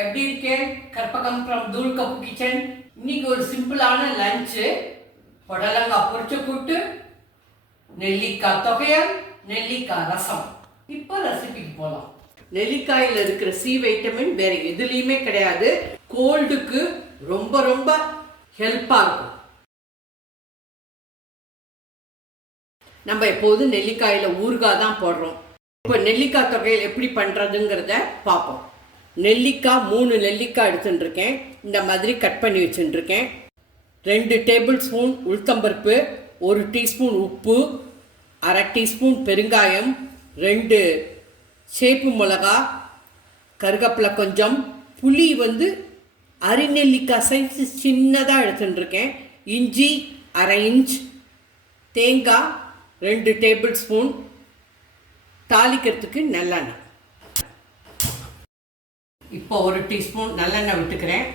எப்படி இருக்கேன்? கற்பகம் ஃப்ரம் தூள் கப்பு கிச்சன். இன்னைக்கு ஒரு சிம்பிளான லஞ்சு. புடலங்காய் பொரிச்ச கூட்டு, நெல்லிக்காய் தொகையல், நெல்லிக்காய் ரசம். இப்போ ரெசிபிக்கு போகலாம். நெல்லிக்காயில் இருக்கிற சி வைட்டமின் வேற எதுலேயுமே கிடையாது. கோல்டுக்கு ரொம்ப ரொம்ப ஹெல்ப்பாக இருக்கும். நம்ம எப்போதும் நெல்லிக்காயில் ஊறுகாய் தான் போடுறோம். இப்போ நெல்லிக்காய் தொகையில் எப்படி பண்ணுறதுங்கிறத பார்ப்போம். நெல்லிக்காய் 3 நெல்லிக்காய் எடுத்துட்டுருக்கேன். இந்த மாதிரி கட் பண்ணி வச்சுட்டுருக்கேன். 2 டேபிள் ஸ்பூன் உளுத்தம்பருப்பு, 1 டீஸ்பூன் உப்பு, 1/2 டீஸ்பூன் பெருங்காயம், 2 சேப்பு மிளகா, கருவேப்பிலை கொஞ்சம், புளி அரிநெல்லிக்காய் சைஸ் சின்னதாக எடுத்துட்டுருக்கேன், இஞ்சி 1/2 இன்ச், தேங்காய் 2 டேபிள் ஸ்பூன், தாளிக்கிறதுக்கு நல்லெண்ணெய். இப்போ 1 டீஸ்பூன் நல்லெண்ணெய் விட்டுக்கிறேன்.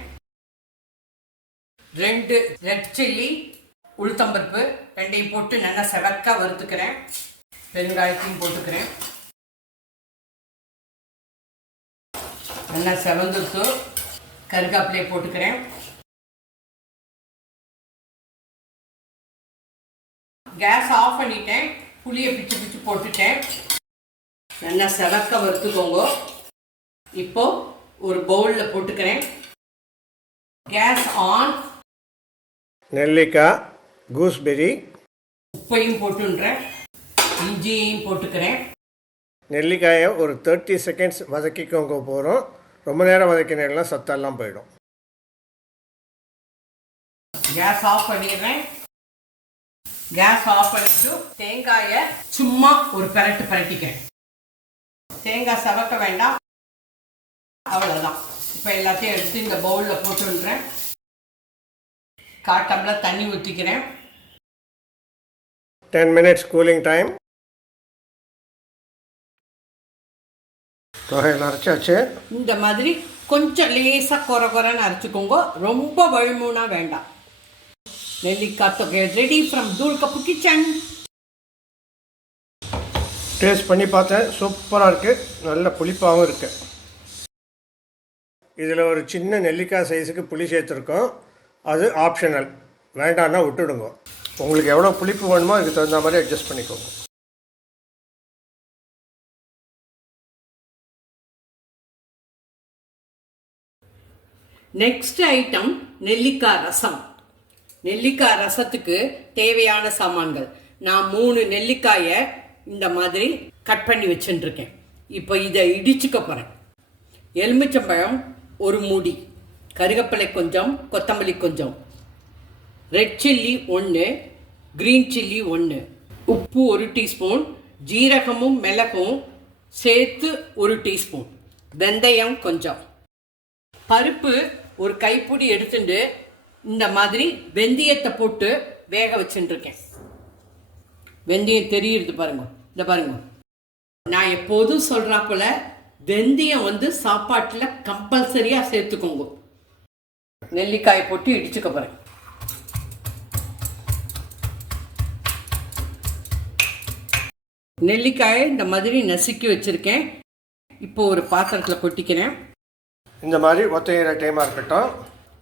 2 ரெட் சில்லி, உளுத்தம்பருப்பு 2ஐயும் போட்டு நல்லா செவக்காக வறுத்துக்கிறேன். பெருங்காயத்தையும் போட்டுக்கிறேன். நல்லா செவந்துட்டு கருவேப்பிலையை போட்டுக்கிறேன். கேஸ் ஆஃப் பண்ணிட்டேன். புளியை பிச்சு போட்டுட்டேன். நல்லா செவக்க வறுத்துக்கோங்க. இப்போ ஒரு பவுலில் போட்டுக்கிறேன். Case on. நெல்லிக்காய், கூஸ்பெரி, உப்பையும் போட்டுன்றேன். இஞ்சியையும் போட்டுக்கிறேன். நெல்லிக்காயை ஒரு 30 செகண்ட்ஸ் வதக்கிக்கோங்க போகிறோம். ரொம்ப நேரம் வதக்கினா சத்தெல்லாம் போயிடும். கேஸ் ஆஃப் பண்ணிடுறேன். கேஸ் ஆஃப் பண்ணிட்டு தேங்காயை சும்மா ஒரு பரட்டிக்கிறேன். தேங்காய் செவக்க வேண்டாம், அவ்வளோதான். இப்போ எல்லாத்தையும் எடுத்து இந்த பவுலில் போட்டுன்றேன். 1/4 டம்ளர் தண்ணி ஊற்றிக்கிறேன். 10 minutes கூலிங் டைம். தொகையில் அரைச்சாச்சு. இந்த மாதிரி கொஞ்சம் லேசாக குறைன்னு அரைச்சிக்கோங்க. ரொம்ப வழுமுனா வேண்டாம். நெல்லிக்காய் தொகை ரெடி ஃப்ரம் தூள் கப்பு கிச்சன். டேஸ்ட் பண்ணி பார்த்தேன், சூப்பராக இருக்குது. நல்ல புளிப்பாகவும் இருக்குது. இதில் ஒரு சின்ன நெல்லிக்காய் சைஸுக்கு புளி சேர்த்துருக்கோம். அது ஆப்ஷனல், வேண்டான்னா விட்டுடுங்க. உங்களுக்கு எவ்வளோ புளிப்பு வேணுமோ அதுக்கு தகுந்த மாதிரி அட்ஜஸ்ட் பண்ணிக்கோங்க. நெக்ஸ்ட் ஐட்டம் நெல்லிக்காய் ரசம். நெல்லிக்காய் ரசத்துக்கு தேவையான சாமான்கள். நான் 3 நெல்லிக்காயை இந்த மாதிரி கட் பண்ணி வச்சுட்டுருக்கேன். இப்போ இதை இடிச்சுக்க போகிறேன். எலுமிச்சம்பழம் 1 மூடி, கருவேப்பிலை கொஞ்சம், கொத்தமல்லி கொஞ்சம், ரெட் சில்லி 1, க்ரீன் சில்லி 1, உப்பு 1 டீஸ்பூன், ஜீரகமும் மிளகும் சேர்த்து 1 டீஸ்பூன், வெந்தயம் கொஞ்சம், பருப்பு ஒரு கைப்பிடி எடுத்துட்டு இந்த மாதிரி வெந்தயத்தை போட்டு வேக வச்சுட்டுருக்கேன். வெந்தயம் தெரியுது பாருங்க, இந்த பாருங்க. நான் எப்போதும் சொல்கிறாப்புல வெந்தயம் சாப்பாட்டில் கம்பல்சரியாக சேர்த்துக்கோங்க. நெல்லிக்காயை போட்டு இடிச்சுக்க போகிறேன். நெல்லிக்காயை இந்த மாதிரி நசுக்கி வச்சுருக்கேன். இப்போ ஒரு பாத்திரத்தில் கொட்டிக்கிறேன். இந்த மாதிரி ஒத்தையிற டைமாக இருக்கட்டும்.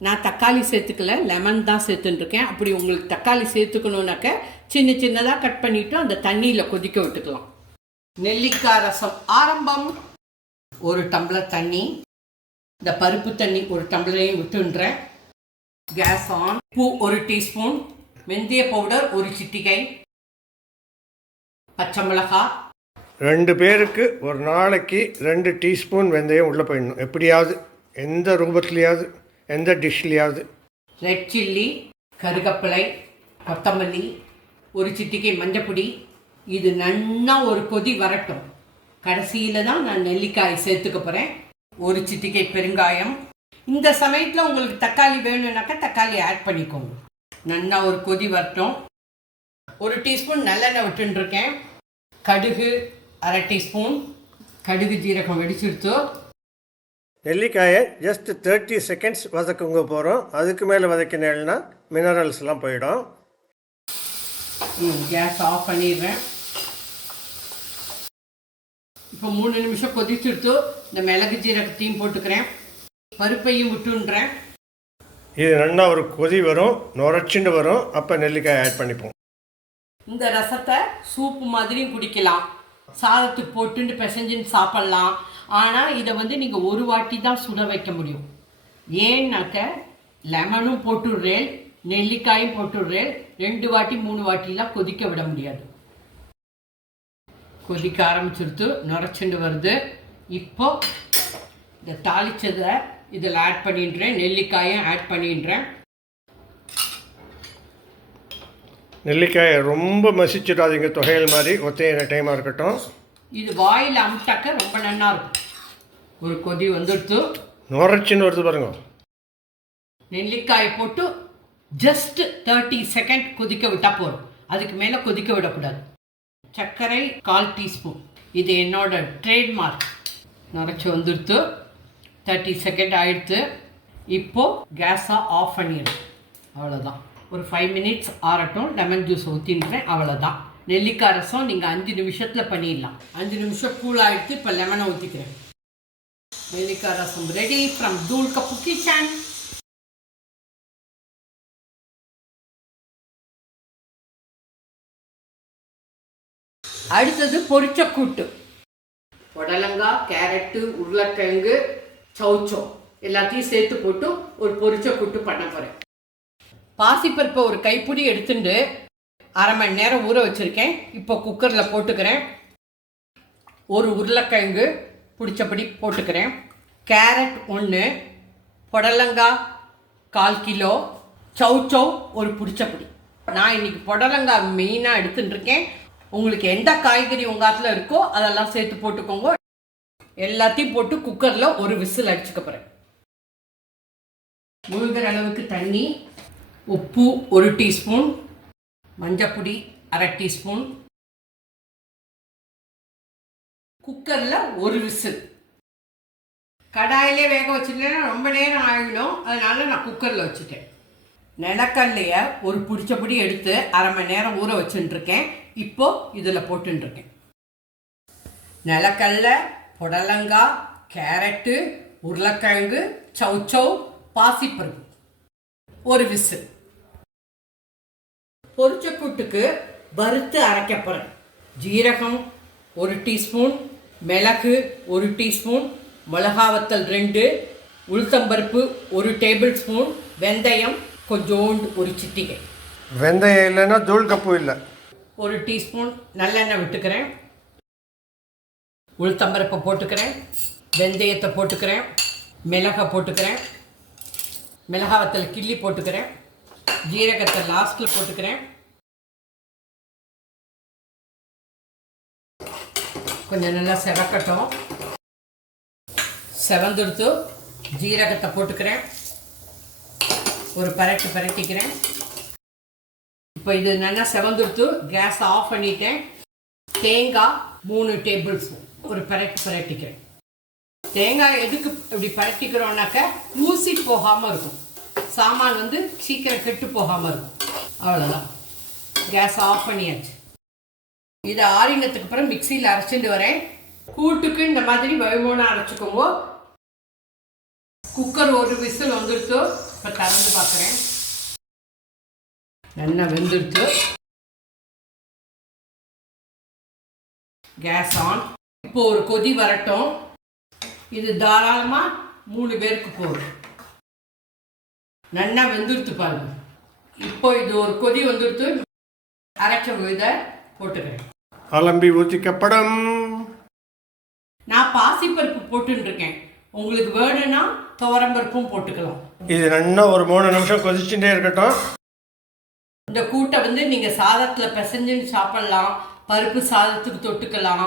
நான் தக்காளி சேர்த்துக்கல, லெமன் தான் சேர்த்துட்டுருக்கேன். அப்படி உங்களுக்கு தக்காளி சேர்த்துக்கணுன்னாக்க சின்னதாக கட் பண்ணிவிட்டு அந்த தண்ணியில் கொதிக்க விட்டுக்கலாம். நெல்லிக்காய் ரசம் ஆரம்பம். 1 டம்ளர் தண்ணி, இந்த பருப்பு தண்ணி 1 டம்ளரையும் விட்டுன்றேன். Case on. உப்பு 1 டீஸ்பூன், வெந்தய பவுடர் 1 சிட்டிகை, பச்சை மிளகாய். 2 பேருக்கு ஒரு நாளைக்கு 2 டீஸ்பூன் வெந்தயம் உள்ளே போயிடணும். எப்படியாவது, எந்த ரூபத்துலையாவது, எந்த டிஷ்லையாவது. ரெட் சில்லி, கருவேப்பிலை, கொத்தமல்லி, 1 சிட்டிகை மஞ்சப்பொடி. இது நன்னா ஒரு கொதி வரட்டும். கடைசியில் தான் நான் நெல்லிக்காய் சேர்த்துக்க போகிறேன். 1 சிட்டிகை பெருங்காயம். இந்த சமயத்தில் உங்களுக்கு தக்காளி வேணும்னாக்கா தக்காளி ஆட் பண்ணிக்கோங்க. நன்னா ஒரு கொதி வரட்டும். 1 டீஸ்பூன் நல்லெண்ணெய் விட்டுருக்கேன். கடுகு 1/2 டீஸ்பூன், கடுகு ஜீரகம் வெடிச்சுடுத்து. நெல்லிக்காயை ஜஸ்ட் 30 செகண்ட்ஸ் வதக்குங்க போகிறோம். அதுக்கு மேலே வதக்கினேன்னா மினரல்ஸ்லாம் போயிடும். கேஸ் ஆஃப் பண்ணிடுறேன். இப்போ 3 நிமிஷம் கொதிச்சுடுத்து இந்த மிளகு ஜீரகத்தையும் போட்டுக்கிறேன். பருப்பையும் விட்டுன்றேன். இது நல்லா ஒரு கொதி வரும், நுரைச்சிண்டு வரும். அப்போ நெல்லிக்காய் ஆட் பண்ணிப்போம். இந்த ரசத்தை சூப்பு மாதிரியும் குடிக்கலாம், சாதத்துக்கு போட்டுட்டு பிசைஞ்சுன்னு சாப்பிட்லாம். ஆனால் இதை நீங்கள் ஒரு வாட்டி தான் சுட வைக்க முடியும். ஏன்னாக்க லெமனும் போட்டுடுறேன், நெல்லிக்காயும் போட்டுடுறேன். 2 வாட்டி 3 வாட்டிலாம் கொதிக்க விட முடியாது. கொதிக்க ஆரம்பிச்சிருத்து, நுரைச்சிண்டு வருது. இப்போ இந்த தாளிச்சதை இதில் ஆட் பண்ணிடுறேன், நெல்லிக்காயும் ஆட் பண்ணிடுறேன். நெல்லிக்காயை ரொம்ப மசிச்சிடாதீங்க, தொகையல் மாதிரி ஒத்தையிற டைமாக இருக்கட்டும். இது வாயில் அமுட்டாக்க ரொம்ப நல்லா இருக்கும். ஒரு கொதி வந்துடுத்து, நுரைச்சின்னு வருது பாருங்க. நெல்லிக்காயை போட்டு ஜஸ்ட் 30 செகண்ட் கொதிக்க விட்டால் போதும். அதுக்கு மேலே கொதிக்க விடக்கூடாது. சர்க்கரை 1/4 டீஸ்பூன். இது என்னோட ட்ரேட்மார்க். நுரைச்சி வந்துடுத்து, 30 செகண்ட் ஆயிடுத்து. இப்போது கேஸை ஆஃப் பண்ணிடுறேன். அவ்வளோதான். ஒரு 5 மினிட்ஸ் ஆறட்டும். லெமன் ஜூஸ் ஊற்றின்றேன். அவ்வளோதான். நெல்லிக்காய் ரசம் நீங்கள் 5 நிமிஷத்தில் பண்ணிடலாம். 5 நிமிஷம் கூல் ஆகிடுத்து. இப்போ லெமனை ஊற்றிக்கிறேன். நெல்லிக்காய் ரசம் ரெடி ஃப்ரம் தூள் கப்பு கிச்சன். அடுத்தது பொரிச்ச கூட்டு. புடலங்காய், கேரட்டு, உருளைக்கிழங்கு, சௌச்சோ எல்லாத்தையும் சேர்த்து போட்டு ஒரு பொரிச்ச கூட்டு பண்ண போகிறேன். பாசிப்பருப்பை ஒரு கைப்பிடி எடுத்துட்டு 1/2 மணி நேரம் ஊற வச்சுருக்கேன். இப்போ குக்கரில் போட்டுக்கிறேன். ஒரு உருளைக்கிழங்கு பிடிச்சபடி போட்டுக்கிறேன். கேரட் 1, புடலங்காய் 1/4 கிலோ, சௌச்சோ ஒரு பிடிச்சபடி. நான் இன்றைக்கி புடலங்காய் மெயினாக எடுத்துட்டுருக்கேன். உங்களுக்கு எந்த காய்கறி உங்கள் ஆற்றுல இருக்கோ அதெல்லாம் சேர்த்து போட்டுக்கோங்க. எல்லாத்தையும் போட்டு குக்கரில் ஒரு விசில் அடிச்சுக்க போகிறேன். முழுகிற அளவுக்கு தண்ணி, உப்பு 1 டீஸ்பூன், மஞ்சப்பொடி 1/2 டீஸ்பூன். குக்கரில் ஒரு விசில். கடாயிலே வேக வச்சுட்டேன்னா ரொம்ப நேரம் ஆகிடும். அதனால் நான் குக்கரில் வச்சுட்டேன். நிலக்கல்லையை ஒரு பிடிச்சபடி எடுத்து 1/2 மணி நேரம் ஊற வச்சுட்டுருக்கேன். இப்போது இதில் போட்டுருக்கேன். நிலக்கல்ல, புடலங்காய், கேரட்டு, உருளைக்கிழங்கு, சௌச்சௌ, பாசிப்பருப்பு ஒரு விசில். பொரிச்ச கூட்டுக்கு வறுத்து அரைக்க போகிறேன். ஜீரகம் 1 டீஸ்பூன், மிளகு 1 டீஸ்பூன், மிளகாவத்தல் 2, உளுத்தம்பருப்பு 1 டேபிள் ஸ்பூன், வெந்தயம் கொஞ்சோண்டு 1 சிட்டிகை. வெந்தயம் இல்லைன்னா தூள் கப்பு இல்லை. 1 டீஸ்பூன் நல்லெண்ணெய் விட்டுக்கிறேன். உளுத்தம்பருப்பை போட்டுக்கிறேன், வெந்தயத்தை போட்டுக்கிறேன், மிளகை போட்டுக்கிறேன், மிளகாவத்தல் கிள்ளி போட்டுக்கிறேன், ஜீரகத்தை லாஸ்ட்டில் போட்டுக்கிறேன். கொஞ்சம் நல்லா செவக்கட்டும். செவந்துடுத்து ஜீரகத்தை போட்டுக்கிறேன். ஒரு பரட்டிக்கிறேன். இப்போ இது நல்லா செவந்துடுத்து கேஸ் ஆஃப் பண்ணிட்டேன். தேங்காய் 3 டேபிள் ஸ்பூன் ஒரு பரட்டிக்கிறேன். தேங்காய் எதுக்கு இப்படி பரட்டிக்கிறோன்னாக்க ஊசி போகாமல் இருக்கும். சாமான் சீக்கிரம் கெட்டு போகாமல் இருக்கும். அவ்வளோதான். கேஸ் ஆஃப் பண்ணியாச்சு. இதை ஆறினத்துக்கு அப்புறம் மிக்சியில் அரைச்சிட்டு வரேன். கூட்டுக்கு இந்த மாதிரி வழுமோனா அரைச்சிக்கோங்க. குக்கர் ஒரு விசில் வந்துடுத்து. இப்போ திறந்து பார்க்குறேன். நல்லா வெந்துடுத்து. Case on. இப்போ ஒரு கொதி வரட்டும். இது தாராளமாக 3 பேருக்கு போதும். நல்லா வெந்துடுத்து பாருங்க. இப்போ இது ஒரு கொதி வந்துடுத்து. அரைச்ச இதை போட்டுக்கிறேன். அலம்பி ஊற்றிக்கப்படம். நான் பாசிப்பருப்பு போட்டுருக்கேன். உங்களுக்கு வேணும்னா துவரம்பருப்பும் போட்டுக்கலாம். இது நல்லா ஒரு 3 நிமிஷம் கொதிச்சுட்டே இருக்கட்டும். இந்த கூட்டை நீங்கள் சாதத்தில் பிசைஞ்சுன்னு சாப்பிட்லாம். பருப்பு சாதத்துக்கு தொட்டுக்கலாம்,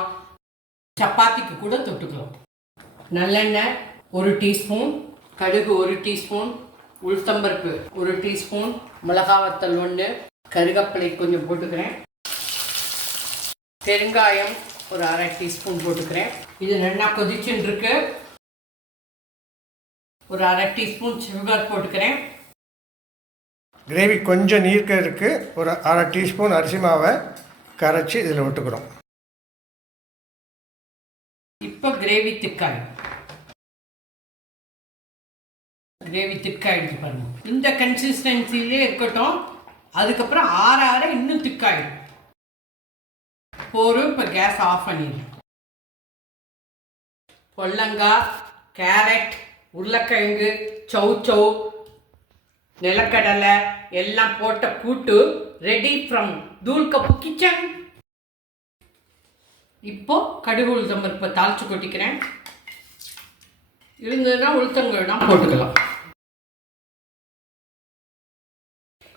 சப்பாத்திக்கு கூட தொட்டுக்கலாம். நல்லெண்ணெய் 1 டீஸ்பூன், கடுகு 1 டீஸ்பூன், உளுத்தம்பருப்பு 1 டீஸ்பூன், மிளகாவத்தல் 1, கருகப்பிலை கொஞ்சம் போட்டுக்கிறேன். பெருங்காயம் ஒரு 1/2 டீஸ்பூன் போட்டுக்கிறேன். இது நல்லா கொதிச்சுன்னு இருக்கு. ஒரு 1/2 டீஸ்பூன் சுகர் போட்டுக்கிறேன். கிரேவி கொஞ்சம் நீர்க்க இருக்குது. ஒரு 1/2 டீஸ்பூன் அரிசி மாவை கரைச்சி இதில் விட்டுக்கிறோம். இப்போ கிரேவி திக்காய். கிரேவி திக்காயிடுச்சு பாருங்க. இந்த கன்சிஸ்டன்சிலே இருக்கட்டும். அதுக்கப்புறம் ஆற ஆற இன்னும் திக்காயிடும். போரும். இப்போ கேஸ் ஆஃப் பண்ணிடுறேன். பொல்லங்காய், கேரட், உருளைக்கிழங்கு, சௌ நிலக்கடலை எல்லாம் போட்ட கூட்டு ரெடி ஃப்ரம் தூள் கப்பு கிச்சன். இப்போ கடுகு உளுத்தம்பருப்பை தாளிச்சு கொட்டிக்கிறேன். இருந்ததுன்னா உளுத்தங்கள்னா போட்டுக்கலாம்.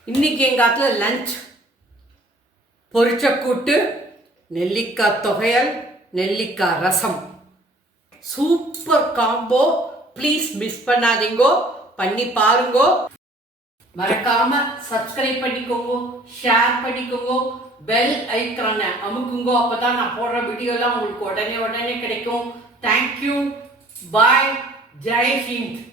இன்னைக்கு எங்கள் ஆத்துல லஞ்ச் பொரிச்ச கூட்டு, நெல்லிக்காய் தொகையல், நெல்லிக்காய் ரசம். Super combo. ப்ளீஸ் மிஸ் பண்ணாதீங்கோ, பண்ணி பாருங்கோ. மறக்காம சப்ஸ்கிரைப் பண்ணிக்கோங்க, ஷேர் பண்ணிக்கோங்க, பெல் ஐக்கானை அமுக்குங்கோ. அப்பதான் நான் போடுற வீடியோலாம் உங்களுக்கு உடனே கிடைக்கும். தேங்க்யூ. பாய். ஜெய் ஹிந்த்.